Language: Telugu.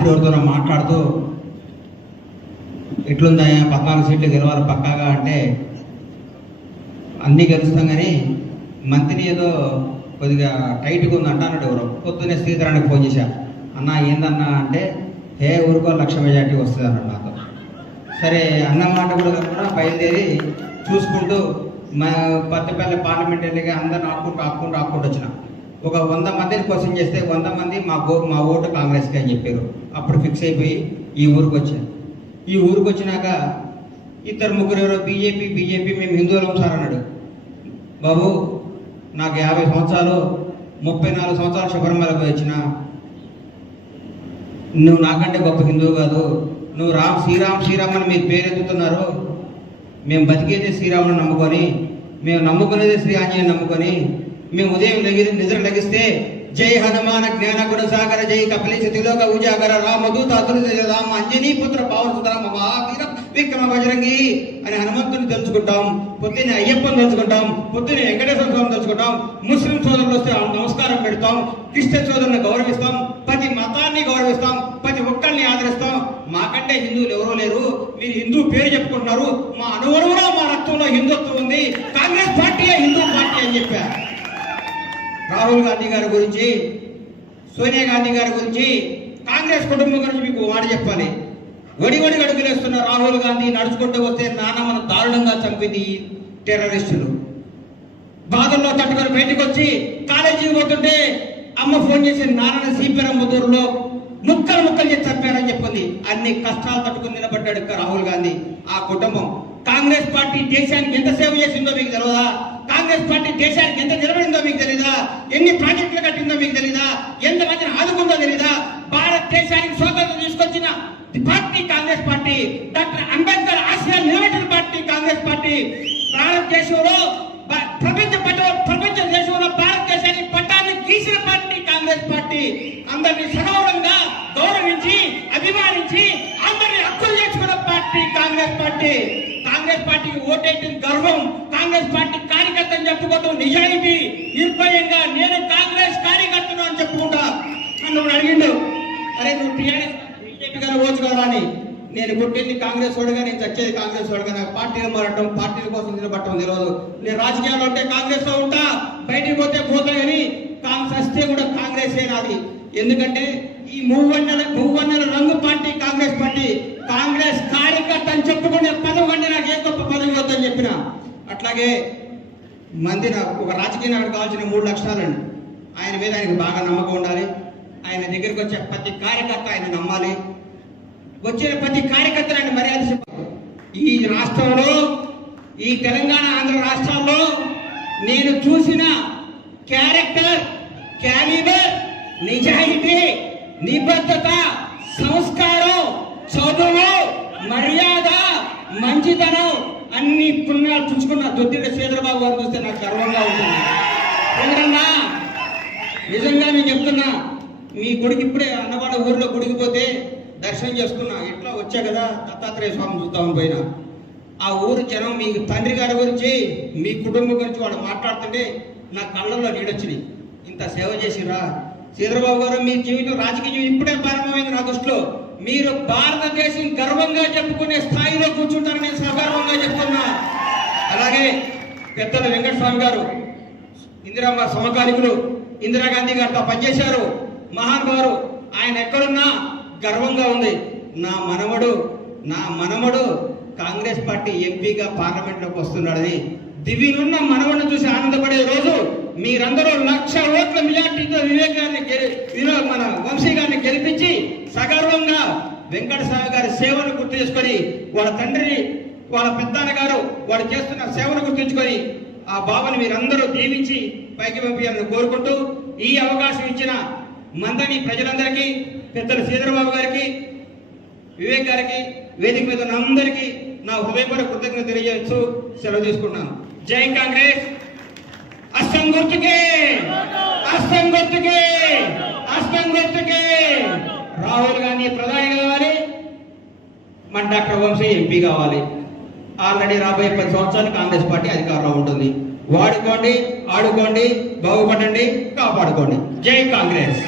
రాత్రి ఎవరితో మాట్లాడుతూ ఎట్లుందా 14 సీట్లు గెలవాలి పక్కాగా అంటే అన్నీ గెలుస్తాం కానీ మంత్రిని ఏదో కొద్దిగా టైట్గా ఉంది అంటున్నాడు. ఎవరో పొద్దున్నే శ్రీధరానికి ఫోన్ చేశా, అన్న ఏందన్నా అంటే ఊరుకో 1,00,000 మెజార్టీ వస్తుంది అన్నాడు నాతో. సరే అన్న మాట కూడా బయలుదేరి చూసుకుంటూ పత్తిపల్లి పార్లమెంట్ ఎన్నిక అందరిని ఆపుకుంటూ వచ్చిన. ఒక 100 మందిని క్వశ్చన్ చేస్తే 100 మంది మా ఓటు కాంగ్రెస్కి అని చెప్పారు. అప్పుడు ఫిక్స్ అయిపోయి ఈ ఊరికి వచ్చాను. ఈ ఊరికి వచ్చినాక 2-3 ఎవరో బీజేపీ మేము హిందువులం సార్ అన్నాడు. బాబు నాకు 50 సంవత్సరాలు 34 సంవత్సరాలు శబరిమలకు వచ్చిన, నువ్వు నాకంటే గొప్ప హిందువు కాదు. నువ్వు శ్రీరామ్ అని మీరు పేరెత్తుతున్నారు. మేము బతికేదే శ్రీరాముని నమ్ముకొని, మేము నమ్ముకునేదే శ్రీ ఆంజనేయుని నమ్ముకొని, మేము ఉదయం నిద్ర లెగిస్తే జై హనుమాన జ్ఞాన గుణ సాగర జై కపిలేశ తిలోక ఉజాగర రామదూత రామ అంజనీ పుత్ర పవన్ సుందర మహావీర విక్రమ బజరంగి అని హనుమంతుని తెలుసుకుంటాం. పొద్దున్నే అయ్యప్పని తెలుసుకుంటాం, పొద్దున్నే వెంకటేశ్వర స్వామిని తెలుసుకుంటాం. ముస్లిం సోదరులు వస్తే నమస్కారం పెడతాం, క్రిస్టియన్ సోదరులను గౌరవిస్తాం, ప్రతి మతాన్ని గౌరవిస్తాం, ప్రతి ఒక్కరిని ఆదరిస్తాం. మాకంటే హిందువులు ఎవరూ లేరు, మీరు హిందూ పేరు చెప్పుకుంటున్నారు, మా అణువణువులో మా రక్తంలో హిందుత్వం ఉంది, కాంగ్రెస్ పార్టీయే హిందూ పార్టీ అని చెప్పారు. రాహుల్ గాంధీ గారి గురించి, సోనియా గాంధీ గారి గురించి, కాంగ్రెస్ కుటుంబం గురించి మీకు మాట చెప్పాలి. వడి అడుగులేస్తున్న రాహుల్ గాంధీ నడుచుకుంటూ వస్తే నాన్నమ్మను దారుణంగా చంపింది ఈ టెర్రరిస్టులు. బాధల్లో తట్టుకొని బయటకు వచ్చి కాలేజీకి పోతుంటే అమ్మ ఫోన్ చేసి నాన్నని శ్రీపెరంబదూరులో ముక్కలు చేసి చంపారని చెప్పింది. అన్ని కష్టాలు తట్టుకుని నిలబడ్డాడు రాహుల్ గాంధీ. ఆ కుటుంబం కాంగ్రెస్ పార్టీ దేశానికి ఎంత సేవ చేసిందో మీకు తెలియదా? కాంగ్రెస్ పార్టీ దేశానికి ఎంత నిలబడిందో మీకు తెలీదా? ఎన్ని ప్రాజెక్టులు కట్టిందో మీకు తెలీదా? ఎంతమందిని ఆదుకుందో తెలీదా? భారతదేశానికి స్వాతంత్రం తీసుకొచ్చిన party Congress party. Doctor Ambedkar ఆశయాలు నిలబెట్టిన పార్టీ కాంగ్రెస్ పార్టీ. భారతదేశంలో ప్రపంచ దేశంలో భారతదేశానికి పట్టాన్ని గీసిన పార్టీ కాంగ్రెస్ పార్టీ. అందరినీ సగౌరవంగా గౌరవించి అభిమానించి అందరినీ హక్కులు చేసుకున్న పార్టీ కాంగ్రెస్ పార్టీ. కాంగ్రెస్ పార్టీకి ఓటేయడం గర్వం, కాంగ్రెస్ పార్టీ కార్యకర్తను చెప్పుకోవడం నిజాయితీ, నిర్భయంగా నేను కాంగ్రెస్ కార్యకర్తను అని చెప్పుకుంటా. నన్ను అడిగిండు, అరే నువ్వు టీఆర్ఎస్ బీజేపీ గారు ఓచుకోవాలా అని. నేను పుట్టింది కాంగ్రెస్ వాడుగా, నేను చచ్చేది కాంగ్రెస్ వాడుగా. నాకు పార్టీలు మారటం, పార్టీల కోసం నిలబడటం తెలియదు. నేను రాజకీయాల్లో ఉంటే కాంగ్రెస్ లో ఉంటా, బయటికి పోతే కానీ వస్తే కూడా కాంగ్రెస్ నాది. ఎందుకంటే ఈ మూవన్నెల రంగు పార్టీ కాంగ్రెస్ పార్టీ. కాంగ్రెస్ కార్యకర్త అని చెప్పుకునే పదవి కంటే నాకు ఏ గొప్ప పదవి వద్దని చెప్పిన. అట్లాగే ఒక రాజకీయ నాయకుడు కావాల్సిన 3 లక్షణాలండి. ఆయన మీద ఆయనకు బాగా నమ్మకం ఉండాలి. ఆయన దగ్గరికి వచ్చే ప్రతి కార్యకర్త ఆయన నమ్మాలి. వచ్చిన ప్రతి కార్యకర్త ఆయన మర్యాద చెప్పాలి. ఈ రాష్ట్రంలో, ఈ తెలంగాణ ఆంధ్ర రాష్ట్రాల్లో నేను చూసిన క్యారెక్టర్, క్యాలిబర్, నిజాయితీ, నిబద్ధత, సంస్కారం, చదువు, మర్యాద, మంచితనం అన్ని పుణ్యాలు చూసుకున్న దొద్దిళ్ళ శ్రీధరబాబు గారు చూస్తే నాకు గర్వంగా ఉంటుంది. ఎందుకన్నా నిజంగా నేను చెప్తున్నా, మీ గుడికి ఇప్పుడే అన్నవాడ ఊర్లో గుడికి పోతే దర్శనం చేసుకున్నా. ఇట్లా వచ్చా కదా దత్తాత్రేయ స్వామి చూస్తామని పోయినా. ఆ ఊరు జనం మీ తండ్రి గారి గురించి, మీ కుటుంబం గురించి వాళ్ళు మాట్లాడుతుంటే నా కళ్ళల్లో నీడొచ్చినాయి. ఇంత సేవ చేసిరా శ్రీధరబాబు గారు. మీ జీవితం, రాజకీయ జీవితం ఇప్పుడే ప్రారంభమైంది నా దృష్టిలో. మీరు భారతదేశం గర్వంగా చెప్పుకునే స్థాయిలో కూర్చుంటారని నేను సగర్వంగా చెప్తున్నా. అలాగే పెద్దల వెంకటస్వామి గారు, ఇందిరమ్మ సమకాలికులు, ఇందిరాగాంధీ గారితో పనిచేశారు, మహానుభావులు. ఆయన ఎక్కడున్నా గర్వంగా ఉంది. నా మనవడు కాంగ్రెస్ పార్టీ ఎంపీగా పార్లమెంట్లోకి వస్తున్నాడని దివినున్న మనవడిని చూసి ఆనందపడే రోజు మీరందరూ 1,00,000 ఓట్ల మెజార్టీతో మన వంశీ గారిని గెలిపించి సగర్వంగా వెంకటస్వామి గారి సేవను గుర్తు చేసుకొని, వాళ్ళ తండ్రిని, వాళ్ళ పెద్దన్న గారు వాళ్ళు చేస్తున్న సేవను గుర్తుంచుకొని ఆ బాబుని మీరందరూ దీవించి పైకి పంపించాలని కోరుకుంటూ, ఈ అవకాశం ఇచ్చిన మందని ప్రజలందరికీ, పెద్దలు శ్రీధరబాబు గారికి, వివేక్ గారికి, వేదిక మీద ఉన్న అందరికీ నా హృదయపూర్వక కృతజ్ఞత తెలియజేస్తూ సెలవు తీసుకుంటున్నాను. జై కాంగ్రెస్. అస్తం గుర్తుకే, అస్తం గుర్తుకే, అస్తం గుర్తుకే. రాహుల్ గాంధీ ప్రధాని కావాలి, మన డాక్టర్ వంశీ ఎంపీ కావాలి. ఆల్రెడీ రాబోయే 10 సంవత్సరాలు కాంగ్రెస్ పార్టీ అధికారంలో ఉంటుంది. వాడుకోండి, ఆడుకోండి, బాగుపడండి, కాపాడుకోండి. జై కాంగ్రెస్.